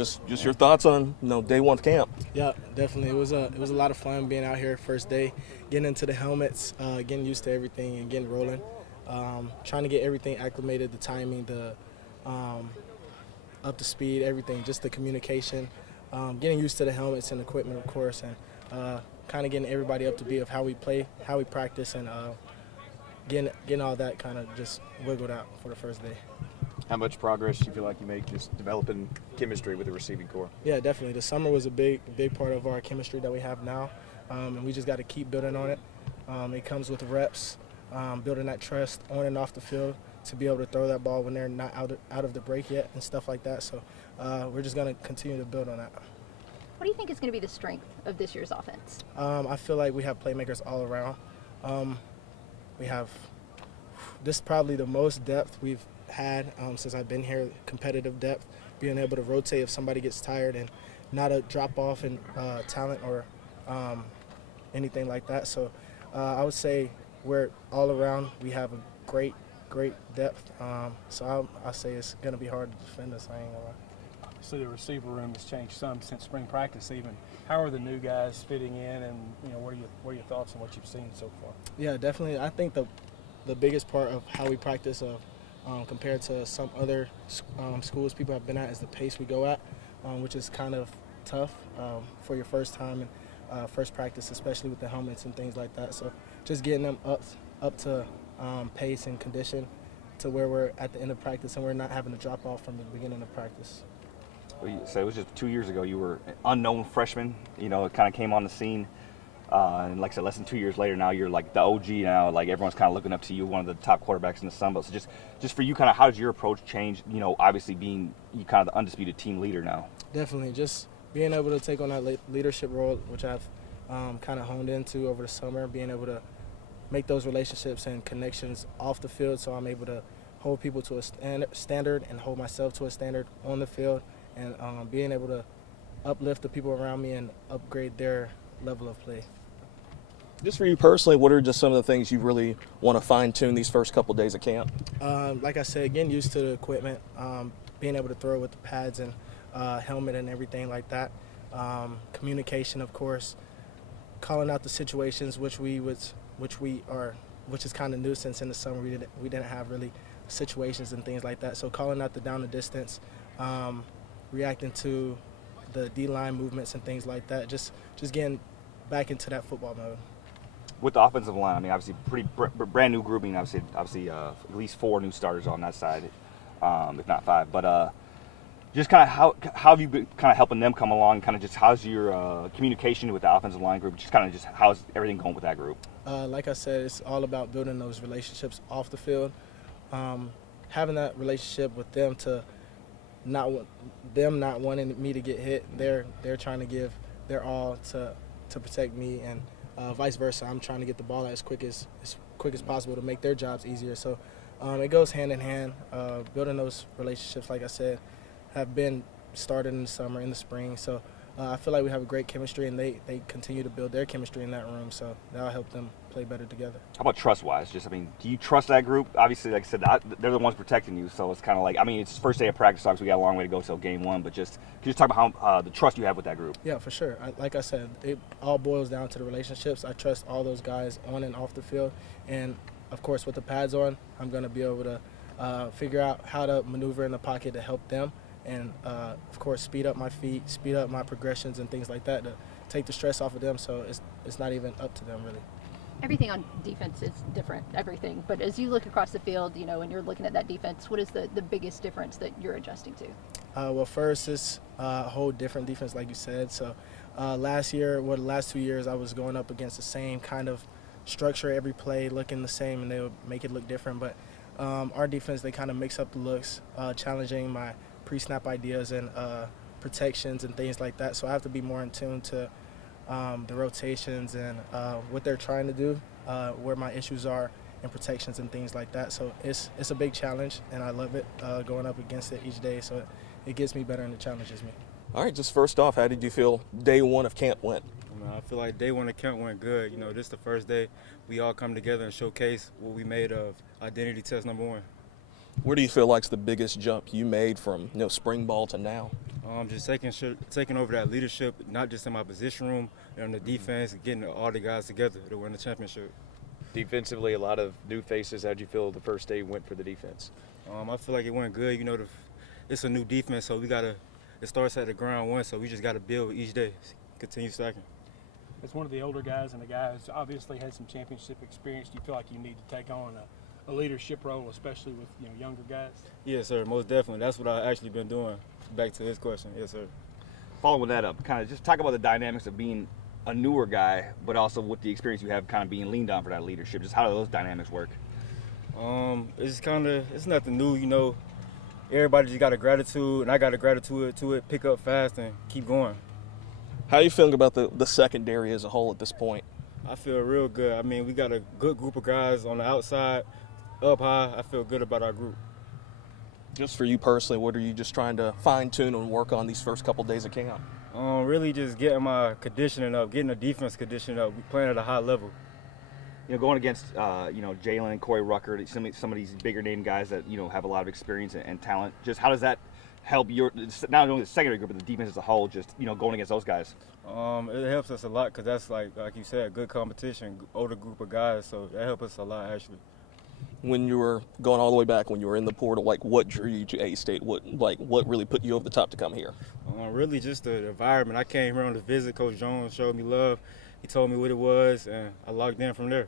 Just your thoughts on day one of camp. Yeah, definitely. It was a lot of fun being out here first day, getting into the helmets, getting used to everything and getting rolling. Trying to get everything acclimated, the timing, the up to speed, everything, just the communication, getting used to the helmets and equipment, of course, and kind of getting everybody up to date of how we play, how we practice, and getting all that kind of just wiggled out for the first day. How much progress do you feel like you make just developing chemistry with the receiving corps? Yeah, definitely. The summer was a big part of our chemistry that we have now, and we just got to keep building on it. It comes with reps, building that trust on and off the field to be able to throw that ball when they're not out of the break yet and stuff like that. So we're just going to continue to build on that. What do you think is going to be the strength of this year's offense? I feel like we have playmakers all around. We have this is probably the most depth we've had since I've been here, competitive depth, being able to rotate if somebody gets tired and not a drop off in talent or anything like that. So I would say we're all around. We have a great depth. So I'll say it's going to be hard to defend us. I ain't gonna lie. So the receiver room has changed some since spring practice even. How are the new guys fitting in, and what are your thoughts on what you've seen so far? Yeah, definitely. I think the biggest part of how we practice compared to some other schools people have been at is the pace we go at, which is kind of tough for your first time and first practice, especially with the helmets and things like that. So just getting them up to pace and condition to where we're at the end of practice and we're not having to drop off from the beginning of practice. So it was just 2 years ago. You were an unknown freshman. It kind of came on the scene. And like I said, less than 2 years later, now you're like the OG now. Like everyone's kind of looking up to you, one of the top quarterbacks in the Sun Belt. So just for you, kind of how does your approach change? Obviously being you kind of the undisputed team leader now. Definitely, just being able to take on that leadership role, which I've kind of honed into over the summer, being able to make those relationships and connections off the field, so I'm able to hold people to a standard and hold myself to a standard on the field, and being able to uplift the people around me and upgrade their level of play. Just for you personally, what are just some of the things you really want to fine-tune these first couple days of camp? Like I said, getting used to the equipment, being able to throw with the pads and helmet and everything like that. Communication, of course, calling out the situations which is kind of new since in the summer we didn't have really situations and things like that. So calling out the down the distance, reacting to the D-line movements and things like that. Just getting back into that football mode. With the offensive line, I mean, obviously pretty brand new grouping. Obviously, at least 4 new starters on that side, if not 5. But just kind of how have you been kind of helping them come along? Kind of just how's your communication with the offensive line group? Just kind of just how's everything going with that group? Like I said, it's all about building those relationships off the field, having that relationship with them to not wanting me to get hit. They're trying to give their all to protect me, and vice versa. I'm trying to get the ball as quick as possible to make their jobs easier. So it goes hand in hand. Building those relationships, like I said, have been started in the summer, in the spring. So I feel like we have a great chemistry, and they continue to build their chemistry in that room. So that'll help them play better together. How about trust-wise? Do you trust that group? Obviously, like I said, they're the ones protecting you. So it's kind of like, it's first day of practice, obviously we got a long way to go till game 1. But can you just talk about how the trust you have with that group? Yeah, for sure. Like I said, it all boils down to the relationships. I trust all those guys on and off the field. And, of course, with the pads on, I'm going to be able to figure out how to maneuver in the pocket to help them. And, of course, speed up my feet, speed up my progressions and things like that to take the stress off of them, so it's not even up to them, really. Everything on defense is different, everything. But as you look across the field, and you're looking at that defense, what is the biggest difference that you're adjusting to? Well, first, it's a whole different defense, like you said. So the last 2 years, I was going up against the same kind of structure, every play looking the same, and they would make it look different. But our defense, they kind of mix up the looks, challenging my pre-snap ideas and protections and things like that. So I have to be more in tune to the rotations and what they're trying to do, where my issues are in protections and things like that. So it's a big challenge, and I love it, going up against it each day. So it gets me better and it challenges me. All right, just first off, how did you feel day 1 of camp went? I feel like day 1 of camp went good. This is the first day we all come together and showcase what we made of identity test number 1. Where do you feel like's the biggest jump you made from spring ball to now? Just taking over that leadership, not just in my position room, and on the defense, getting all the guys together to win the championship. Defensively, a lot of new faces. How'd you feel the first day went for the defense? I feel like it went good. You know, it's a new defense, so it starts at the ground one, so we just got to build each day, continue stacking. As one of the older guys and a guy who's obviously had some championship experience, do you feel like you need to take on a leadership role, especially with younger guys? Yes, sir, most definitely. That's what I've actually been doing. Back to his question, yes, sir. Following that up, kind of just talk about the dynamics of being a newer guy, but also with the experience you have kind of being leaned on for that leadership. Just how do those dynamics work? It's nothing new, you know. Everybody just got a gratitude, and I got a gratitude to it. Pick up fast and keep going. How are you feeling about the secondary as a whole at this point? I feel real good. I mean, we got a good group of guys on the outside, up high. I feel good about our group. Just for you personally, what are you just trying to fine-tune and work on these first couple days of camp? Really just getting my conditioning up, getting the defense conditioning up. We playing at a high level. Going against Jaylen and Corey Rucker, some of these bigger name guys that have a lot of experience and talent. Just how does that help not only the secondary group but the defense as a whole? Just going against those guys. It helps us a lot because that's like you said, good competition, older group of guys. So that helps us a lot actually. When you were going all the way back, when you were in the portal, what drew you to A-State? What really put you over the top to come here? Really just the environment. I came here on the visit. Coach Jones showed me love. He told me what it was, and I logged in from there.